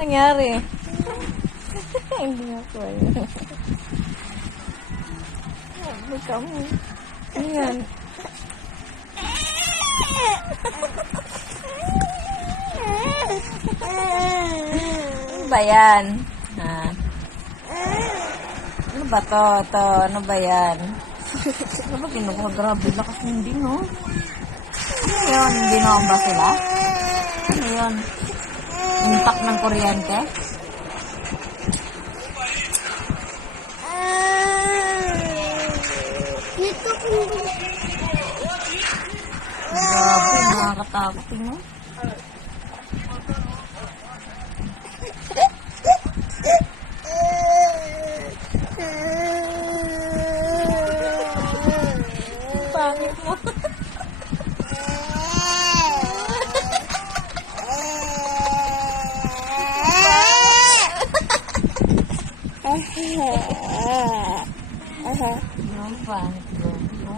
Nangyari. Hindi nga po yun. Baka mo. Ano yan? Ano ba yan? Ha? Ano ba to? Ano ba yan? Ano ba kinukuha? Grabe lakas hindi, no? Ano yun? Binuang ba sila? Ano yun? Intak ng kuryente? Grabe, nakakatakot yun, no? Pangit mo. Ang pangit mo.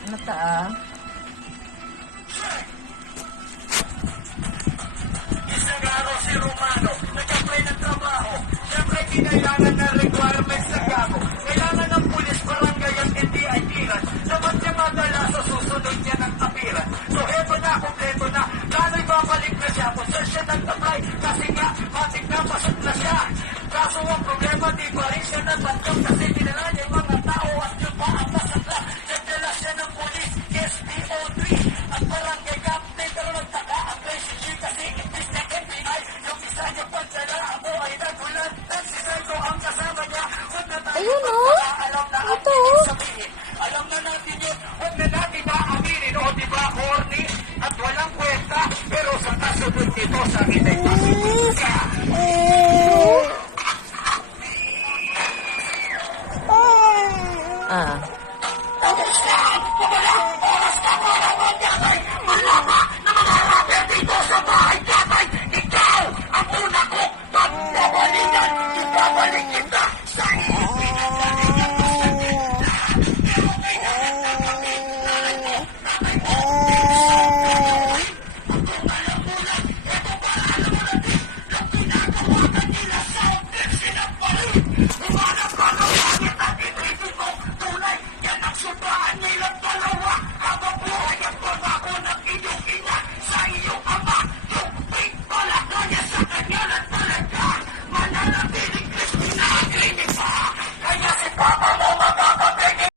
Ano ta Isang araw si Romano, nag-apply ng trabaho. Siyempre, kinailangan na requirements na gago. Kailangan ng pulis, barangay at NBI tiran. Dapat siya madala sa susunod niya ng tapiran. So, eto na, kompleto na. Kano'y babalik na siya. Kung saan siya nag-apply, kasi nga, matik na pasok na siya. Kaso ang problema, di pa rin siya natanggap. Kasi dinala niya yung mga tao at yung pa ang nasakla. Nagdala siya ng pulis, SPO3 at barangay captain. Pero nagtaka ang PCG kasi imbis na FBI. Yung isa niya pagdala, ako ay nagulat. Nagsiserto ang kasama niya. Huwag na tayo Ayun, oh. magpapaalam na ang Ito. ibig sabihin. Alam na natin yun, huwag na natin maaminin. O diba, horny at walang kwenta. Pero sa kasunod nito, sa akin ay positive ka. Dito sa bahay tatay, ikaw ang una ko. Pag nabalingan, ibabalik kita sa iyo.